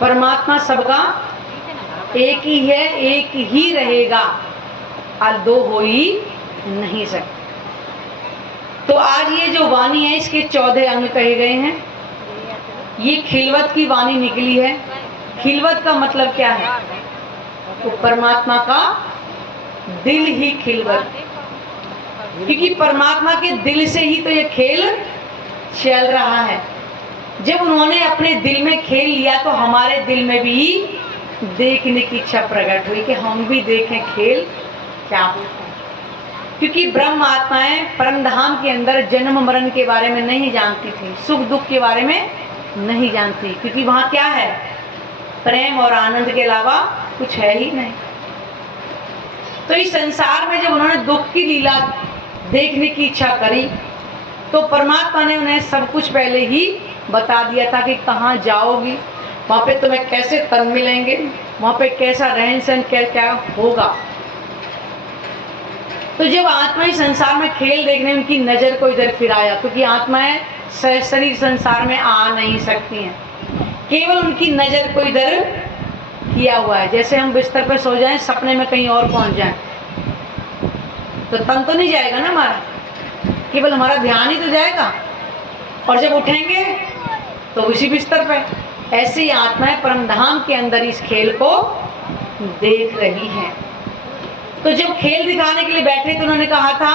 परमात्मा सबका एक ही है, एक ही रहेगा, और दो हो ही नहीं सकते। तो आज ये जो वाणी है इसके 14 अंग कहे गए हैं। ये खिलवत की वाणी निकली है। खिलवत का मतलब क्या है? तो परमात्मा का दिल ही खिलवत, क्योंकि परमात्मा के दिल से ही तो ये खेल चल रहा है। जब उन्होंने अपने दिल में खेल लिया तो हमारे दिल में भी देखने की इच्छा प्रकट हुई कि हम भी देखें खेल क्या होता है। क्योंकि ब्रह्म आत्माएं परम धाम के अंदर जन्म मरण के बारे में नहीं जानती थी, सुख दुख के बारे में नहीं जानती, क्योंकि वहां क्या है? प्रेम और आनंद के अलावा कुछ है ही नहीं। तो इस संसार में जब उन्होंने दुख की लीला देखने की इच्छा करी तो परमात्मा ने उन्हें सब कुछ पहले ही बता दिया था कि कहाँ जाओगी, वहां पे तुम्हें कैसे तन मिलेंगे, वहां पे कैसा रहन सहन क्या होगा। तो जब आत्माएं संसार में खेल देखने उनकी नजर को इधर फिराया, क्योंकि आत्माएं शरीर संसार में आ नहीं सकती हैं, केवल उनकी नजर को इधर किया हुआ है। जैसे हम बिस्तर पे सो जाएं, सपने में कहीं और पहुंच जाएं, तो तन तो नहीं जाएगा ना हमारा, केवल हमारा ध्यान ही तो जाएगा, और जब उठेंगे तो उसी बिस्तर पे। ऐसे ही आत्माएं परमधाम के अंदर इस खेल को देख रही हैं। तो जब खेल दिखाने के लिए बैठे तो उन्होंने कहा था,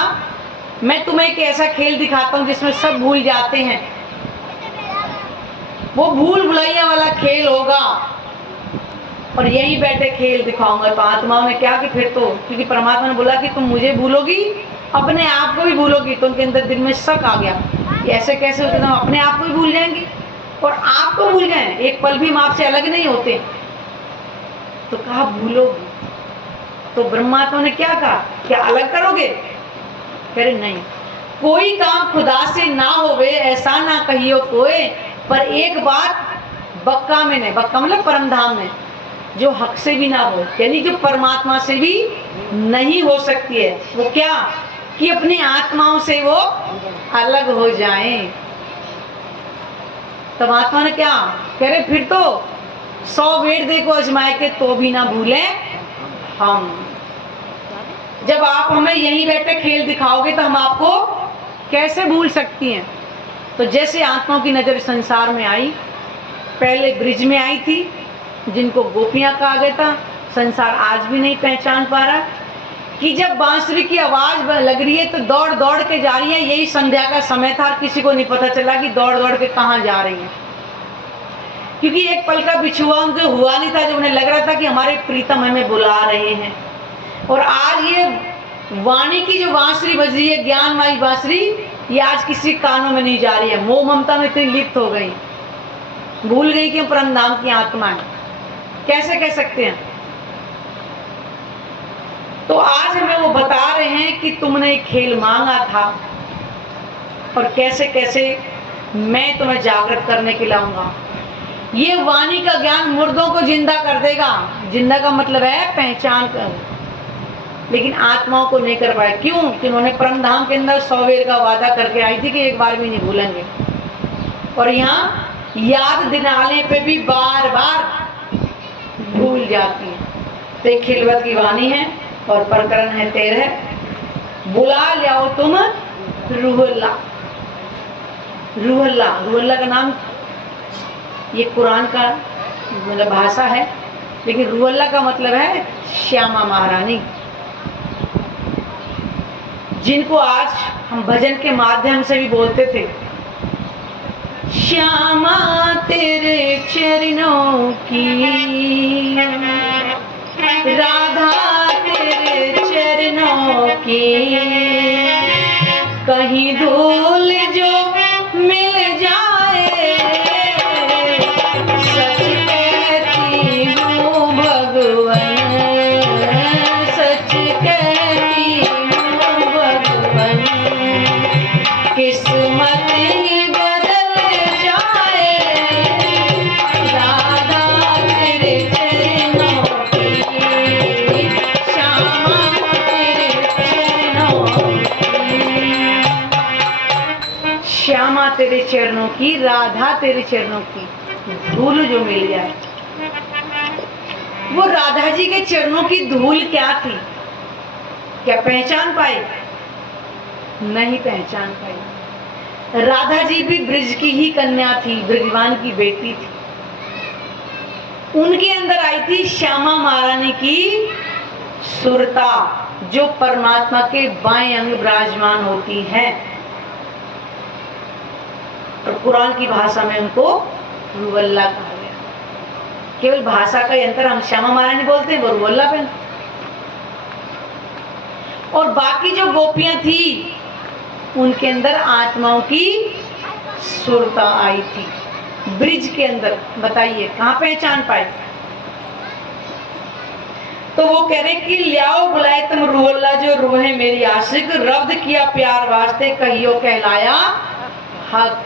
मैं तुम्हें एक ऐसा खेल दिखाता हूं जिसमें सब भूल जाते हैं, वो भूल भुलैया वाला खेल होगा, और यहीं बैठे खेल दिखाऊंगा। तो आत्माओं ने क्या कि फिर तो, क्योंकि परमात्मा ने बोला कि तुम मुझे भूलोगी, अपने आप को भी भूलोगी, तो उनके अंदर दिल में शक आ गया, ऐसे कैसे होते, हम अपने आप को भी भूल जाएंगे और आपको भूल गए, एक पल भी हम आपसे अलग नहीं होते। तो कहा भूलोगी। तो ब्रह्मात्मा ने क्या कहा, क्या अलग करोगे? कह रहे नहीं, कोई काम खुदा से ना होवे ऐसा ना कहियो कोई, पर एक बात बक्का में नहीं, बक्का मतलब परमधाम में, जो हक से भी ना हो, यानी जो परमात्मा से भी नहीं हो सकती है, वो क्या कि अपनी आत्माओं से वो अलग हो जाएं। तब आत्मा ने क्या कह रहे, फिर तो 100 वेद देखो अजमाए के तो भी ना भूले हम। जब आप हमें यहीं बैठे खेल दिखाओगे तो हम आपको कैसे भूल सकती हैं। तो जैसे आत्माओं की नजर संसार में आई, पहले ब्रिज में आई थी जिनको गोपियां कहा गया था, संसार आज भी नहीं पहचान पा रहा कि जब बांसुरी की आवाज लग रही है तो दौड़ दौड़ के जा रही है। यही संध्या का समय था, किसी को नहीं पता चला कि दौड़ दौड़ के कहाँ जा रही है, क्योंकि एक पल का बिछुआ उनको हुआ नहीं था, जब उन्हें लग रहा था कि हमारे प्रीतम हमें बुला रहे हैं। और आज ये वाणी की जो बांसुरी बज रही है, ज्ञानमयी बांसुरी, ये आज किसी कानों में नहीं जा रही है। मोह ममता में इतनी लिप्त हो गई, भूल गई कि परमधाम की आत्मा है। कैसे कह सकते हैं? तो आज हमें वो बता रहे हैं कि तुमने एक खेल मांगा था और कैसे कैसे मैं तुम्हें जागृत करने के लाऊंगा। ये वाणी का ज्ञान मुर्दों को जिंदा कर देगा। जिंदा का मतलब है पहचान कर, लेकिन आत्माओं को नहीं कर पाए। क्यों? कि उन्होंने परमधाम के अंदर 100 वेद का वादा करके आई थी कि एक बार भी नहीं भूलेंगे, और यहाँ याद दिलाने पे भी बार बार भूल जाती है। तो एक खिलवत की वाणी है और प्रकरण है 13, बुला लियाओ तुम रूहुल्लाह। रूहुल्लाह, रूहुल्लाह का नाम ये कुरान का मतलब भाषा है, लेकिन रूहुल्लाह का मतलब है श्यामा महारानी, जिनको आज हम भजन के माध्यम से भी बोलते थे, श्यामा तेरे चरणों की, राधा तेरे चरणों की, कहीं धूल जो मिल जाए, सच कहती हूँ भगवन, सच कहती हूँ भगवन, किस्मत ही बदल जाए, राधा तेरे चरणों की, श्यामा तेरे चरणों की, श्यामा तेरे चरणों की, राधा तेरे चरणों की, धूल जो मिल जाए। वो राधा जी के चरणों की धूल क्या थी? क्या पहचान पाई? नहीं पहचान पाई। राधा जी भी ब्रिज की ही कन्या थी, ब्रिजवान की बेटी थी। उनके अंदर आई थी श्यामा महारानी की सुरता, जो परमात्मा के बाएं अंग विराजमान होती है। और कुरान की भाषा में उनको रुवल्ला कहा गया। केवल भाषा का अंतर, हम श्यामा महारानी बोलते हैं, वो रुवल्ला पे। और बाकी जो गोपियां थी उनके अंदर आत्माओं की सुरता आई थी ब्रिज के अंदर। बताइए कहां पहचान पाए? तो वो कह रहे कि लियाओ बुलाए तुम रुवल्ला जो रुहे मेरी आशिक, रब्द किया प्यार वास्ते कहियो कहलाया हक।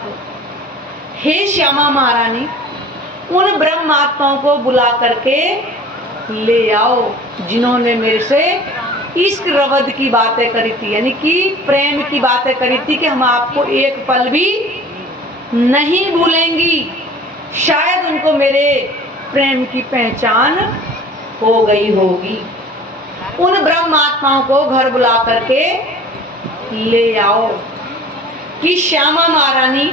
हे श्यामा महारानी, उन ब्रह्म आत्माओं को बुला करके ले आओ जिन्होंने मेरे से इश्क रवद की बातें करी थी, यानी कि प्रेम की बातें करी थी कि हम आपको एक पल भी नहीं भूलेंगी। शायद उनको मेरे प्रेम की पहचान हो गई होगी। उन ब्रह्म आत्माओं को घर बुला करके ले आओ कि श्यामा महारानी,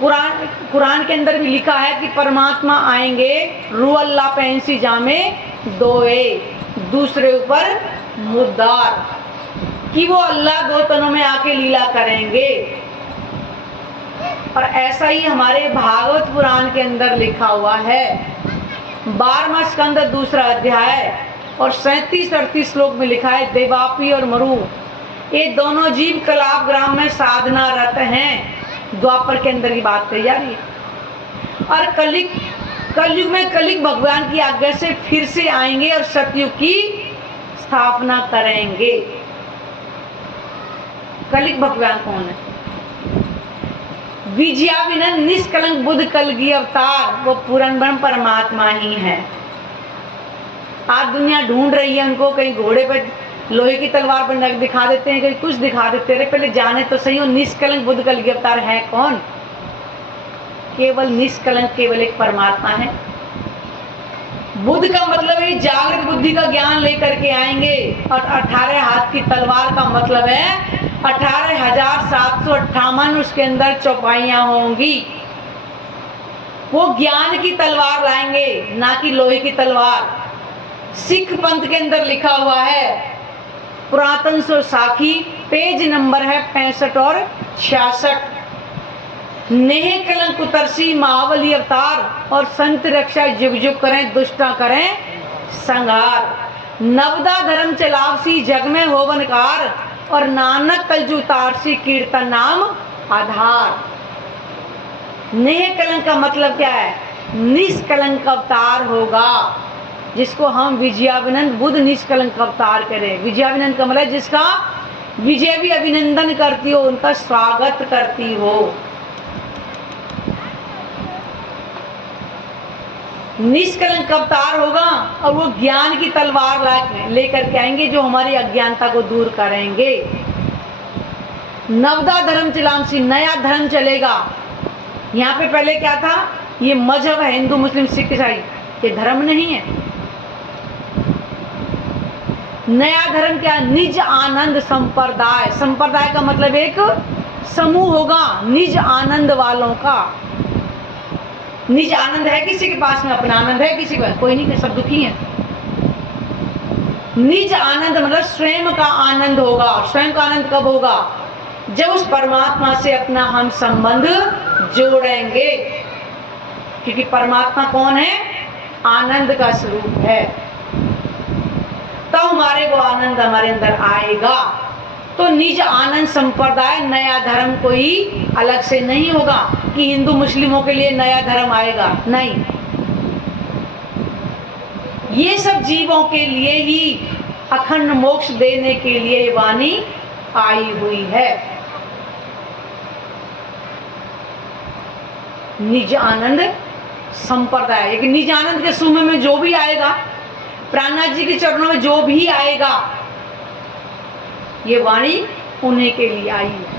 कुरान के अंदर भी लिखा है कि परमात्मा आएंगे रुअल्ला पेंसी जामे दोए, दूसरे ऊपर मुद्दार, कि वो अल्लाह दो तनों में आके लीला करेंगे। और ऐसा ही हमारे भागवत पुराण के अंदर लिखा हुआ है, 12वां स्कंद 2 अध्याय और 37-38 श्लोक में लिखा है, देवापी और मरु ये दोनों जीव कलाप ग्राम में साधना रत हैं। द्वापर के अंदर की बात कही जा रही है। और कलयुग में कलिक भगवान की आज्ञा से फिर से आएंगे और सतयुग की स्थापना करेंगे। कलिक भगवान कौन है? विजयाविनंद निष्कलंक बुद्ध कलगी अवतार, वो पूर्ण ब्रह्म परमात्मा ही है। आज दुनिया ढूंढ रही है उनको, कहीं घोड़े पे लोहे की तलवार पर दिखा देते हैं, कहीं कुछ दिखा देते हैं। पहले जाने तो सही हो निष्कलंक बुद्ध कलगी अवतार है कौन? केवल निष्कलंक केवल एक परमात्मा है। बुद्ध का मतलब है जागृत बुद्धि का ज्ञान लेकर के आएंगे, और 18 हाथ की तलवार का मतलब है 18,758 उसके अंदर चौपाइयां होंगी। वो ज्ञान की तलवार लाएंगे, ना कि लोहे की तलवार। सिख पंथ के अंदर लिखा हुआ है, पुरातन सो साखी पेज नंबर है 65 और 66, नेह कलंक उतरसी महाबली अवतार, और संत रक्षा युग युग करें दुष्टा करें संहार। नवदा धर्म चलावसी जग में होवनकार, और नानक कलजू तारसी कीर्तन नाम आधार। नेह कलंक का मतलब क्या है? निष्कलंक अवतार होगा, जिसको हम विजयाविनंद बुद्ध निष्कलंक अवतार करें। विजयाविनंद का मतलब जिसका विजय भी अभिनंदन करती हो, उनका स्वागत करती हो। निष्कलंक अवतार होगा, और वो ज्ञान की तलवार लेकर के आएंगे जो हमारी अज्ञानता को दूर करेंगे। नवदा धर्म चलामसी, नया धर्म चलेगा। यहाँ पे पहले क्या था? ये मजहब है, हिंदू मुस्लिम सिख ईसाई, ये धर्म नहीं है। नया धर्म क्या? निज आनंद संप्रदाय। संप्रदाय का मतलब एक समूह होगा निज आनंद वालों का। निज आनंद है किसी के पास में? अपना आनंद है किसी का? कोई नहीं, सब दुखी हैं। निज आनंद मतलब स्वयं का आनंद होगा। स्वयं का आनंद कब होगा? जब उस परमात्मा से अपना हम संबंध जोड़ेंगे, क्योंकि परमात्मा कौन है? आनंद का स्वरूप है। तो हमारे वो आनंद हमारे अंदर आएगा। तो निज आनंद संप्रदाय, नया धर्म कोई अलग से नहीं होगा कि हिंदू मुस्लिमों के लिए नया धर्म आएगा, नहीं। ये सब जीवों के लिए ही अखंड मोक्ष देने के लिए वाणी आई हुई है। निज आनंद संप्रदाय, लेकिन निज आनंद के सूमे में जो भी आएगा, प्राणनाथ जी के चरणों में जो भी आएगा, ये वाणी उन्हीं के लिए आई है।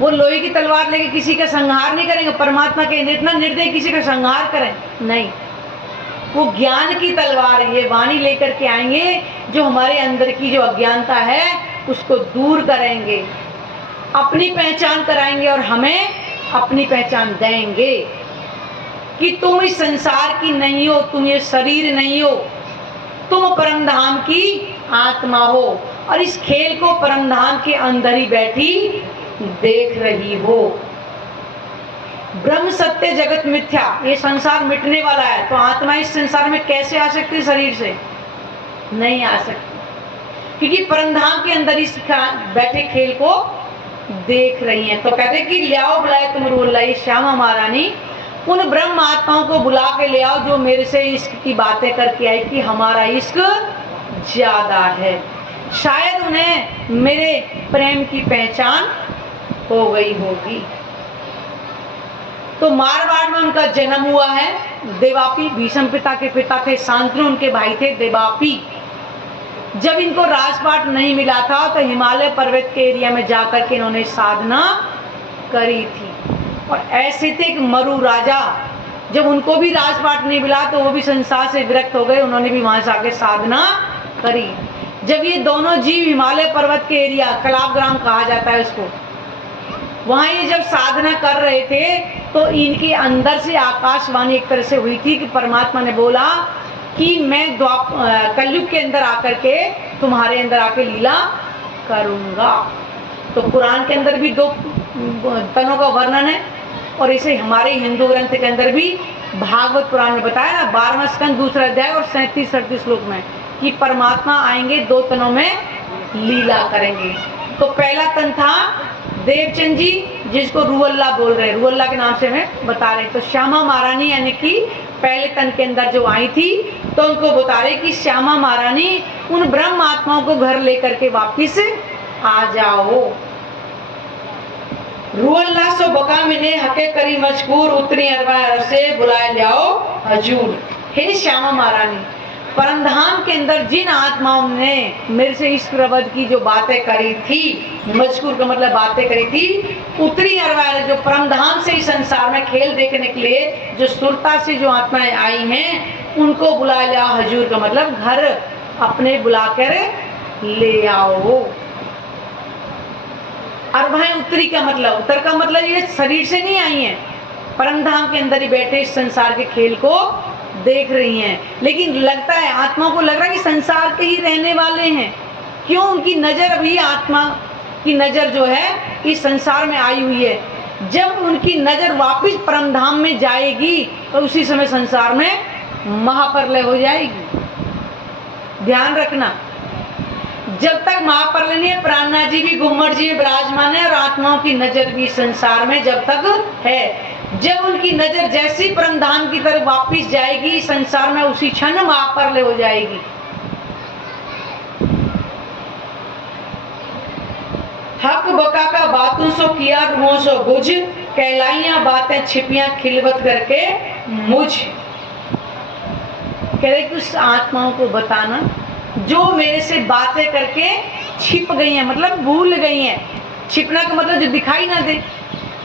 वो लोहे की तलवार लेके किसी का संहार नहीं करेंगे। परमात्मा के इतना निर्दय किसी का संहार करें? नहीं। वो ज्ञान की तलवार, ये वाणी लेकर के आएंगे जो हमारे अंदर की जो अज्ञानता है उसको दूर करेंगे, अपनी पहचान कराएंगे और हमें अपनी पहचान देंगे कि तुम इस संसार की नहीं हो, तुम ये शरीर नहीं हो, तुम परमधाम की आत्मा हो और इस खेल को परमधाम के अंदर ही बैठी देख रही हो। ब्रह्म सत्य जगत मिथ्या, ये संसार मिटने वाला है, तो आत्मा इस संसार में कैसे आ सकती है? शरीर से नहीं आ सकती, क्योंकि परमधाम के अंदर इस बैठे खेल को देख रही हैं। तो कहते कि ले आओ बुलाए तुम रूल्लाई श्यामा महारानी, उन ब्रह्म आत्माओं को बुला के ले आओ जो मेरे से इश्क की बातें करके आई कि हमारा इश्क ज्यादा है, शायद उन्हें मेरे प्रेम की पहचान हो गई होगी। तो मारवाड़ में उनका जन्म हुआ है। देवापी भीष्म पिता के पिता थे, शांतनु उनके भाई थे देवापी। जब इनको राजपाट नहीं मिला था तो हिमालय पर्वत के एरिया में जाकर के इन्होंने साधना करी थी। और ऐसे थे कि मरु राजा, जब उनको भी राजपाट नहीं मिला तो वो भी संसार से विरक्त हो गए, उन्होंने भी वहां से आके साधना करी। जब ये दोनों जीव हिमालय पर्वत के एरिया, कलापग्राम कहा जाता है उसको, वहां ये जब साधना कर रहे थे तो इनके अंदर से आकाशवाणी एक तरह से हुई थी कि परमात्मा ने बोला कि मैं कलयुग के अंदर आकर के तुम्हारे अंदर आके लीला करूंगा। तो कुरान के अंदर भी 2 तनों का वर्णन है और इसे हमारे हिंदू ग्रंथ के अंदर भी भागवत पुराण में बताया ना, 12वां स्कंद 2 अध्याय और 37-38 श्लोक में कि परमात्मा आएंगे 2 तनों में लीला करेंगे। तो पहला तन था देवचंद जी, जिसको रूअल्लाह बोल रहे हैं, रूअल्लाह के नाम से हमें बता रहे हैं। तो श्यामा महारानी यानी कि पहले तन के अंदर जो आई थी, तो उनको बता रहे कि श्यामा महारानी उन ब्रह्म आत्माओं को घर लेकर के वापिस आ जाओ। रूअल्लाह सो बका मिने हके करी मजकूर, उतरी अरबा से बुलाए लाओ हजूर। हे श्यामा महारानी, परमधाम के अंदर जिन आत्माओं ने मेरे से इस प्रबंध की जो बातें करी थी, मजकूर का मतलब बातें करी थी, उत्तरी अरबा जो परमधाम से इस संसार में खेल देखने के लिए जो सुरता से जो आत्माएं आई हैं, उनको बुला लाओ हजूर का मतलब घर अपने बुलाकर ले आओ। अरबाएं उत्तरी का मतलब, उत्तर का मतलब ये शरीर से नहीं आई हैं, परमधाम के अंदर ही बैठे इस संसार के खेल को देख रही हैं। लेकिन लगता है आत्माओं को लग रहा है कि संसार के ही रहने वाले हैं। क्यों? उनकी नजर अभी आत्मा की नजर जो है इस संसार में आई हुई है। जब उनकी नजर वापस परमधाम में जाएगी तो उसी समय संसार में महाप्रलय हो जाएगी। ध्यान रखना, जब तक महाप्रलय नहीं है, प्राणनाथ जी भी घुम्मट जी विराजमान है और आत्माओं की नजर भी संसार में जब तक है। जब उनकी नजर जैसी परमधाम की तरफ वापिस जाएगी संसार में, उसी क्षण महाप्रलय हो जाएगी। हक बका का बातों सो किया रुओं सो बुझ, कहलाइया बातें छिपियां खिलवत करके मुझ। कह रहे कि उस आत्माओं को बताना जो मेरे से बातें करके छिप गई हैं, मतलब भूल गई हैं। छिपना का मतलब जो दिखाई ना दे,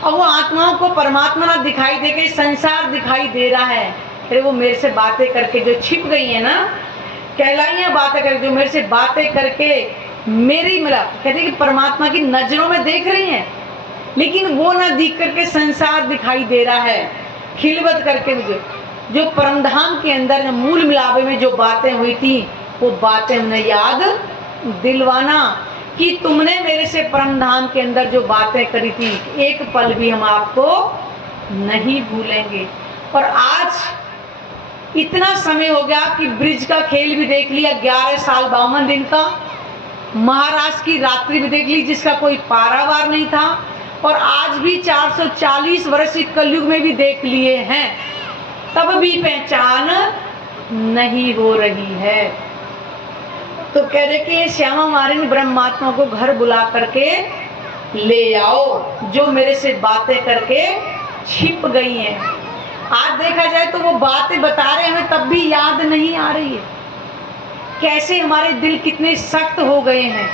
और वो आत्माओं को परमात्मा ना दिखाई दे के संसार दिखाई दे रहा है। फिर वो मेरे से बातें करके जो छिप गई है ना, कहलाइया बातें करके, जो मेरे से बातें करके मेरी मतलब कहते कि परमात्मा की नजरों में देख रही हैं, लेकिन वो ना दिख करके संसार दिखाई दे रहा है। खिलवत करके मुझे जो परमधाम के अंदर मूल मिलावे में जो बातें हुई थी, वो बातें उन्हें याद दिलवाना कि तुमने मेरे से परमधाम के अंदर जो बातें करी थी, एक पल भी हम आपको नहीं भूलेंगे। और आज इतना समय हो गया कि ब्रिज का खेल भी देख लिया, 11 साल 52 दिन का, महाराज की रात्रि भी देख ली जिसका कोई पारावार नहीं था, और आज भी 440 वर्ष कलयुग में भी देख लिए हैं, तब भी पहचान नहीं हो रही है। तो कह रहे कि श्यामा महारानी ब्रह्मात्मा को घर बुला करके ले आओ जो मेरे से बातें करके छिप गई हैं। आज देखा जाए तो वो बातें बता रहे हमें तब भी याद नहीं आ रही है। कैसे हमारे दिल कितने सख्त हो गए हैं।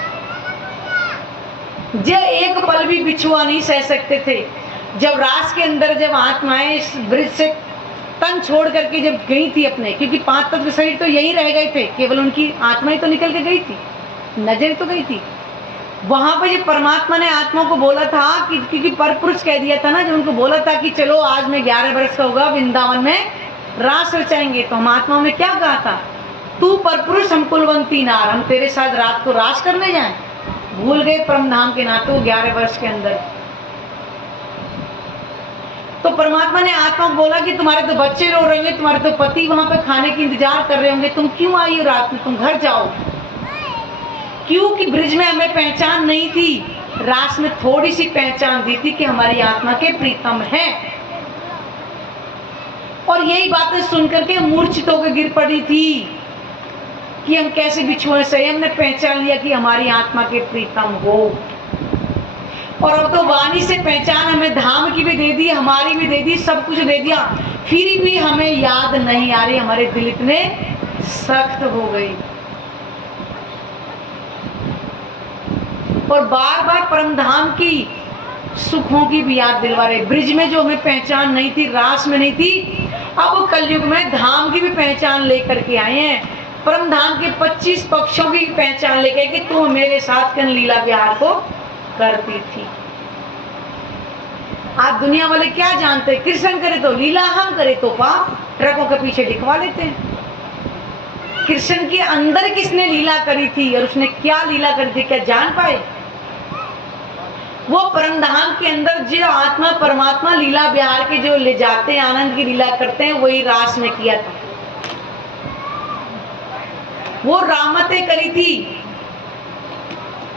जब एक पल भी बिछुआ नहीं सह सकते थे। जब रास के अंदर जब आत्माएं इस ब्रिज से तन छोड़ करके जब गई थी अपने, क्योंकि 5 तत्व शरीर तो यही रह गए थे, केवल उनकी आत्मा ही तो निकल के गई थी, नजर तो गई थी। वहां पर जब परमात्मा ने आत्मा को बोला था कि, क्योंकि पर पुरुष कह दिया था ना, जब उनको बोला था कि चलो आज मैं 11 वर्ष का होगा, वृंदावन में रास रचाएंगे, तो हम आत्माओं ने क्या कहा था, तू पर पुरुष हम कुलवंती नार, हम तेरे साथ रात को रास करने जाएं। भूल गए परमधाम के नाते 11 वर्ष के अंदर। तो परमात्मा ने आत्मा को बोला कि तुम्हारे तो बच्चे रो रहे होंगे, तुम्हारे तो पति वहां पे खाने की इंतजार कर रहे होंगे, तुम क्यों आई हो रात में, तुम घर जाओ। क्योंकि ब्रिज में हमें पहचान नहीं थी, रास में थोड़ी सी पहचान दी थी कि हमारी आत्मा के प्रीतम है। और यही बातें सुनकर के मूर्छित होकर गिर पड़ी थी कि हम कैसे बिछुए से, हमने पहचान लिया कि हमारी आत्मा के प्रीतम हो। और अब तो वाणी से पहचान हमें धाम की भी दे दी, हमारी भी दे दी, सब कुछ दे दिया, फिर भी हमें याद नहीं आ रही, हमारे दिल इतने सख्त हो गए। और बार बार परमधाम की सुखों की भी याद दिलवा रहे। ब्रिज में जो हमें पहचान नहीं थी, रास में नहीं थी, अब कलयुग में धाम की भी पहचान लेकर के आए हैं। परमधाम के 25 पक्षों की पहचान लेके कि तू मेरे साथ कन लीला विहार को करती थी। आज दुनिया वाले क्या जानते, कृष्ण करे तो लीला, हम करे तो पाप, ट्रकों के पीछे लिखवा लेते हैं। कृष्ण के अंदर किसने लीला करी थी और उसने क्या लीला करी थी, क्या जान पाए? वो परमधाम के अंदर जो आत्मा परमात्मा लीला विहार के जो ले जाते हैं, आनंद की लीला करते हैं, वही रास में किया था। वो रामतें करी थी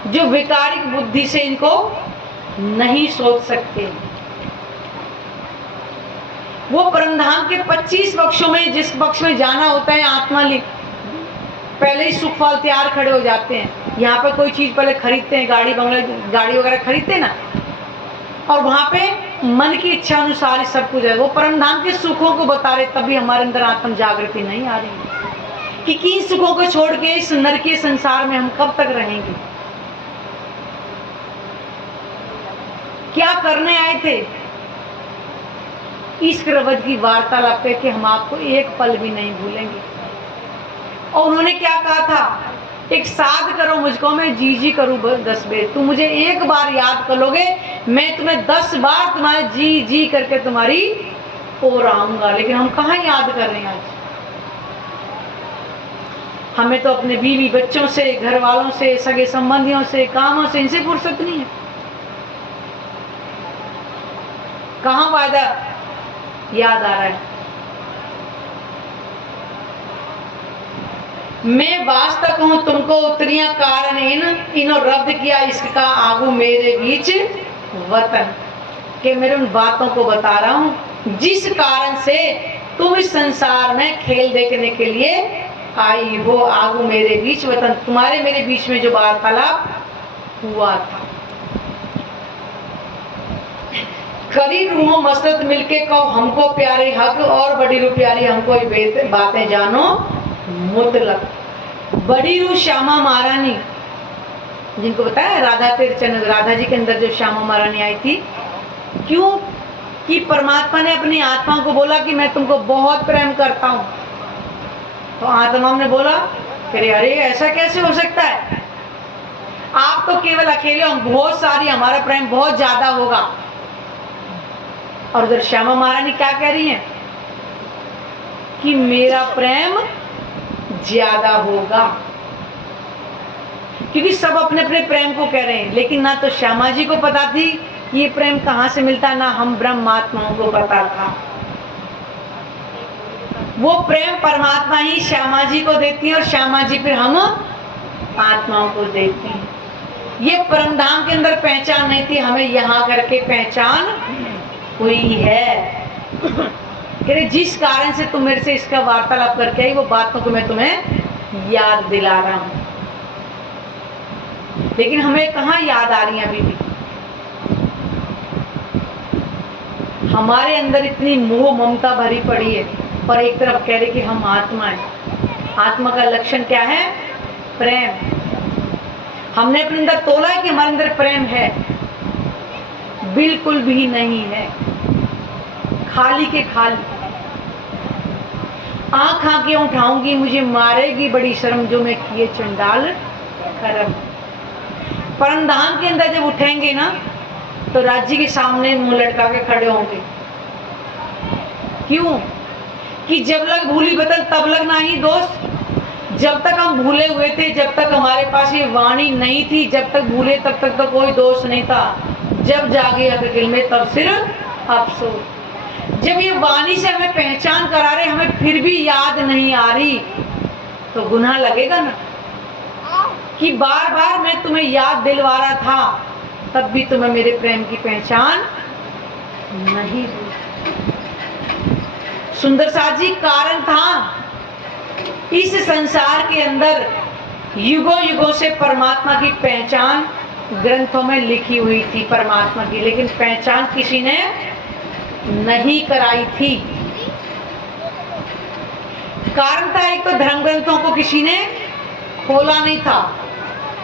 जो विकारिक बुद्धि से इनको नहीं सोच सकते। वो परमधाम के 25 पक्षों में जिस पक्ष में जाना होता है, आत्मा पहले ही सुख फल तैयार खड़े हो जाते हैं। यहाँ पे कोई चीज पहले खरीदते हैं, गाड़ी बंगला गाड़ी वगैरह खरीदते हैं ना, और वहां पे मन की इच्छा अनुसार ही सब कुछ है। वो परमधाम के सुखों को बता रहे, तभी हमारे अंदर आत्म जागृति नहीं आ रही कि किन सुखों को छोड़ के इस नरकीय संसार में हम कब तक रहेंगे, क्या करने आए थे। इस रवद की वार्तालाप पे कि हम आपको एक पल भी नहीं भूलेंगे। और उन्होंने क्या कहा था, एक साध करो मुझको, मैं जी जी करूं 10 बेर, तुम मुझे एक बार याद कर लोगे, मैं तुम्हें 10 बार तुम्हारे जी जी करके तुम्हारी ओर आऊंगा। लेकिन हम कहाँ याद कर रहे हैं आज? हमें तो अपने बीवी बच्चों से, घर वालों से, सगे संबंधियों से, कामों से, इनसे फुर्सत नहीं है। कहाँ वादा याद आ रहा है? मैं वास्तव कहूं तुमको उतरिया कारण इनो रब्द किया इसका आगू मेरे बीच वतन के। मेरे उन बातों को बता रहा हूं जिस कारण से तुम इस संसार में खेल देखने के लिए आई हो। आगू मेरे बीच वतन, तुम्हारे मेरे बीच में जो वार्तालाप हुआ था। करी रूहों मसरत मिलके कहो हमको प्यारे हक, और बड़ी रू प्यारी हमको ये बातें जानो मुतलक। बड़ी रू श्यामा महारानी, जिनको बताया राधा तीर्थचंद, राधा जी के अंदर जो श्यामा महारानी आई थी, क्यों कि परमात्मा ने अपनी आत्मा को बोला कि मैं तुमको बहुत प्रेम करता हूं। तो आत्मा ने बोला अरे अरे ऐसा कैसे हो सकता है, आप तो केवल अकेले हो, बहुत सारी, हमारा प्रेम बहुत ज्यादा होगा। और उधर श्यामा महारानी क्या कह रही हैं कि मेरा प्रेम ज्यादा होगा, क्योंकि सब अपने अपने प्रेम को कह रहे हैं। लेकिन ना तो श्यामा जी को पता थी ये प्रेम कहां से मिलता, ना हम ब्रह्मात्माओं को पता था। वो प्रेम परमात्मा ही श्यामा जी को देती है और श्यामा जी फिर हम आत्माओं को देती हैं। ये परमधाम के अंदर पहचान नहीं थी, हमें यहाँ करके पहचान हुई है। जिस कारण से तुम मेरे से इसका वार्तालाप करके आई, वो बातों को मैं तुम्हें याद दिला रहा हूं। लेकिन हमें कहाँ याद आ रही है अभी भी। हमारे अंदर इतनी मोह ममता भरी पड़ी है, पर एक तरफ कह रहे कि हम आत्मा है। आत्मा का लक्षण क्या है? प्रेम। हमने अपने अंदर तोला है कि हमारे अंदर प्रेम है, बिल्कुल भी नहीं है, खाली के खाली। आंख आंखें उठाऊंगी, मुझे मारेगी बड़ी शर्म जो मैं किए चंडाल कर्म। परमधाम के अंदर जब उठेंगे ना तो राज्य के सामने मुंह लटका के खड़े होंगे। क्यों? कि जब लग भूली बतन तब लग नहीं दोस्त। जब तक हम भूले हुए थे, जब तक हमारे पास ये वाणी नहीं थी, जब तक भूले तब तक तो कोई दोष नहीं था। जब जागे अकिल में तब सिर्फ अफसोस। जब ये वाणी से हमें पहचान करा रहे, हमें फिर भी याद नहीं आ रही, तो गुनाह लगेगा ना कि बार बार मैं तुम्हें याद दिलवा रहा था, तब भी तुम्हें मेरे प्रेम की पहचान नहीं हुई। सुंदर साथ जी कारण था, इस संसार के अंदर युगों युगों से परमात्मा की पहचान ग्रंथों में लिखी हुई थी परमात्मा की, लेकिन पहचान किसी ने नहीं कराई थी। कारण था, एक तो धर्म ग्रंथों को किसी ने खोला नहीं था,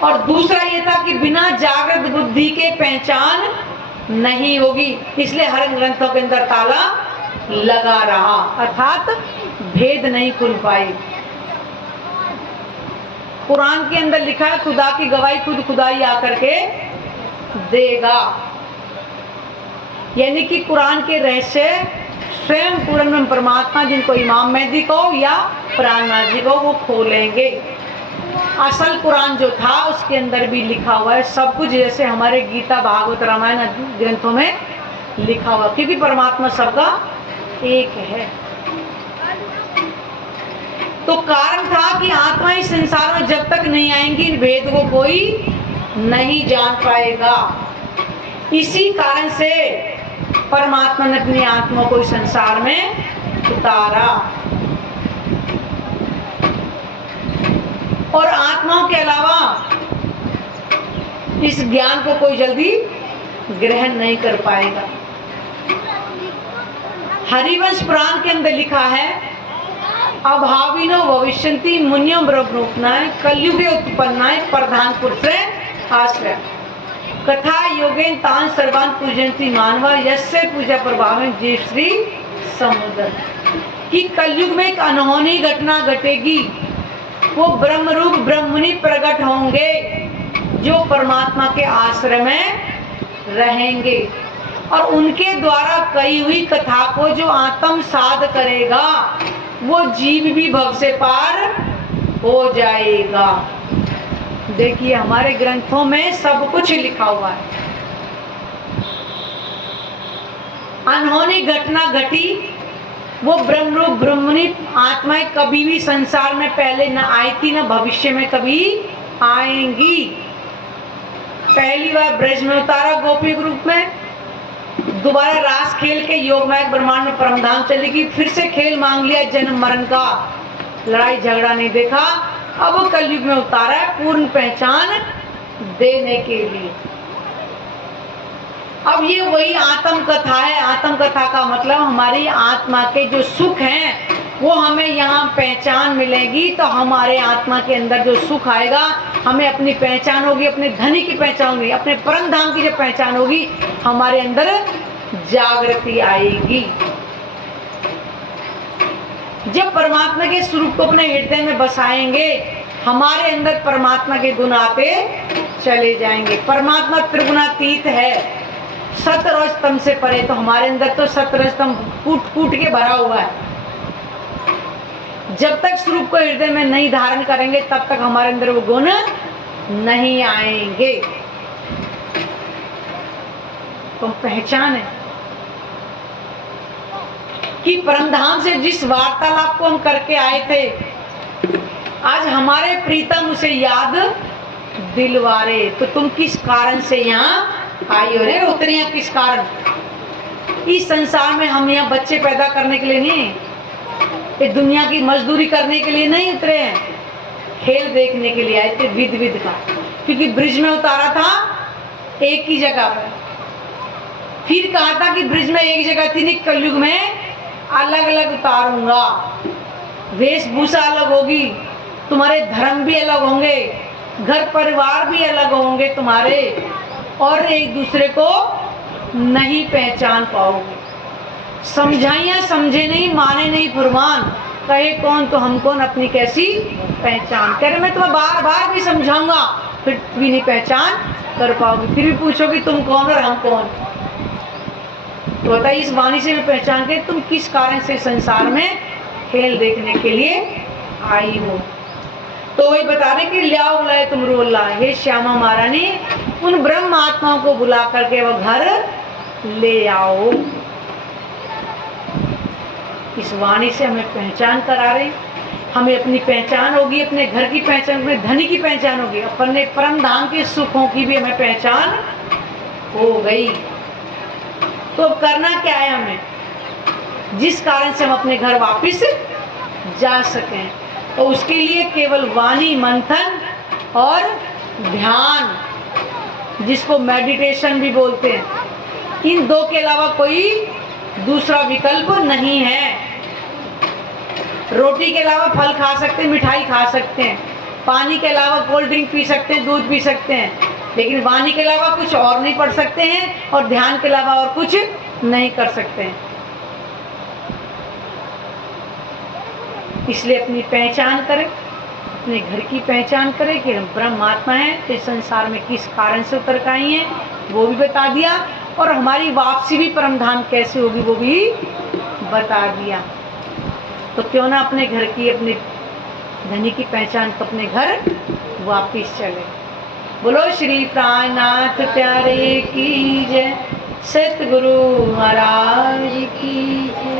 और दूसरा ये था कि बिना जागृत बुद्धि के पहचान नहीं होगी, इसलिए हर ग्रंथों के अंदर ताला लगा रहा, अर्थात भेद नहीं खुल पाई। कुरान के अंदर लिखा है, खुदा की गवाही खुद खुदाई आकर के देगा, यानी कि कुरान के रहस्य स्वयं पूर्ण परमात्मा, जिनको इमाम मेहदी को या प्राणनाथ जी को, वो खोलेंगे। असल कुरान जो था उसके अंदर भी लिखा हुआ है सब कुछ, जैसे हमारे गीता भागवत रामायण ग्रंथों में लिखा हुआ, क्योंकि परमात्मा सबका एक है। तो कारण था कि आत्मा इस संसार में जब तक नहीं आएंगी, इन भेद को कोई नहीं जान पाएगा। इसी कारण से परमात्मा ने अपनी आत्मा को इस संसार में उतारा, और आत्माओं के अलावा इस ज्ञान को कोई जल्दी ग्रहण नहीं कर पाएगा। हरिवंश पुराण के अंदर लिखा है, अभाविनो भविष्यन्ति मुन्यो ब्रह्मरूपनाय कलयुगे उत्पन्नाय प्रधान पुरुषे आश्रय कथा योगेन तान सर्वान पूजन्ति मानवा यस्य पूजा प्रभाव जय श्री समुद्र। कि कलयुग में एक अनहोनी घटना घटेगी, वो ब्रह्म रूप ब्रह्ममुनि प्रकट होंगे जो परमात्मा के आश्रय में रहेंगे, और उनके द्वारा कही हुई कथा को जो आत्म साध करेगा वो जीव भी भव से पार हो जाएगा। देखिए हमारे ग्रंथों में सब कुछ लिखा हुआ है। अनहोनी घटना घटी, वो ब्रह्म रूप ब्रह्ममुनि आत्माएं कभी भी संसार में पहले न आई थी, न भविष्य में कभी आएंगी। पहली बार ब्रज में उतारा गोपी के रूप में, दोबारा रास खेल के योगमाया ब्रह्मांड में परमधाम चलेगी, फिर से खेल मांग लिया जन्म मरण का, लड़ाई झगड़ा नहीं देखा, अब वो कलयुग में उतारा है पूर्ण पहचान देने के लिए। अब ये वही आत्म कथा है। आत्म कथा का मतलब हमारी आत्मा के जो सुख हैं वो हमें यहाँ पहचान मिलेगी, तो हमारे आत्मा के अंदर जो सुख आएगा, हमें अपनी पहचान होगी, अपने धनी की पहचान होगी, अपने परम धाम की जब पहचान होगी, हमारे अंदर जागृति आएगी। जब परमात्मा के स्वरूप को अपने हृदय में बसाएंगे, हमारे अंदर परमात्मा के गुण आते चले जाएंगे। परमात्मा त्रिगुणातीत है, सतरजतम से परे, तो हमारे अंदर तो सतरजतम कूट कूट के भरा हुआ है। जब तक स्वरूप को हृदय में नहीं धारण करेंगे तब तक हमारे अंदर वो गुण नहीं आएंगे। तो पहचान है कि परमधाम से जिस वार्तालाप को हम करके आए थे, आज हमारे प्रीतम उसे याद दिलवा रहे, तो तुम किस कारण से यहाँ आई हो रे, उतरे यहाँ किस कारण? इस संसार में हम यहाँ बच्चे पैदा करने के लिए नहीं, ये दुनिया की मजदूरी करने के लिए नहीं उतरे हैं, खेल देखने के लिए आए थे विध विध का। क्योंकि ब्रिज में उतारा था एक ही जगह पर, फिर कहा था कि ब्रिज में एक जगह थी, नहीं कलयुग में अलग अलग उतारूंगा, वेशभूषा अलग होगी, तुम्हारे धर्म भी अलग होंगे, घर परिवार भी अलग होंगे तुम्हारे, और एक दूसरे को नहीं पहचान पाओगे। समझाइया समझे नहीं, माने नहीं फरमान, कहे कौन तो हम कौन, अपनी कैसी पहचान। कह रहे मैं तुम्हें बार बार भी समझाऊंगा फिर भी नहीं पहचान कर पाओगे, फिर भी पूछोगे तुम कौन और हम कौन। तो बताइए इस वाणी से मैं पहचान के तुम किस कारण से संसार में खेल देखने के लिए आई हो। तो वही बता रहे कि लियाओ बुलाए तुम रो लाए, हे श्यामा महारानी उन ब्रह्म आत्माओं को बुला करके वो घर ले आओ। इस वाणी से हमें पहचान करा रहे, हमें अपनी पहचान होगी, अपने घर की पहचान, अपने धनी की पहचान होगी, अपने परम धाम के सुखों की भी हमें पहचान हो गई। तो अब करना क्या है हमें, जिस कारण से हम अपने घर वापस जा सकें। तो उसके लिए केवल वाणी मंथन और ध्यान, जिसको मेडिटेशन भी बोलते हैं, इन दो के अलावा कोई दूसरा विकल्प नहीं है। रोटी के अलावा फल खा सकते हैं, मिठाई खा सकते हैं, पानी के अलावा कोल्ड ड्रिंक पी सकते हैं, दूध पी सकते हैं, लेकिन वाणी के अलावा कुछ और नहीं पढ़ सकते हैं और ध्यान के अलावा और कुछ नहीं कर सकते हैं। इसलिए अपनी पहचान करें, अपने घर की पहचान करें कि हम ब्रह्म आत्मा हैं, तो इस संसार में किस कारण से उतर के आई हैं वो भी बता दिया, और हमारी वापसी भी परम धाम कैसे होगी वो भी बता दिया। तो क्यों ना अपने घर की, अपने धनी की पहचान को अपने घर वापिस चले। बोलो श्री प्राणनाथ प्यारे की जय, सतगुरु महाराज की जय।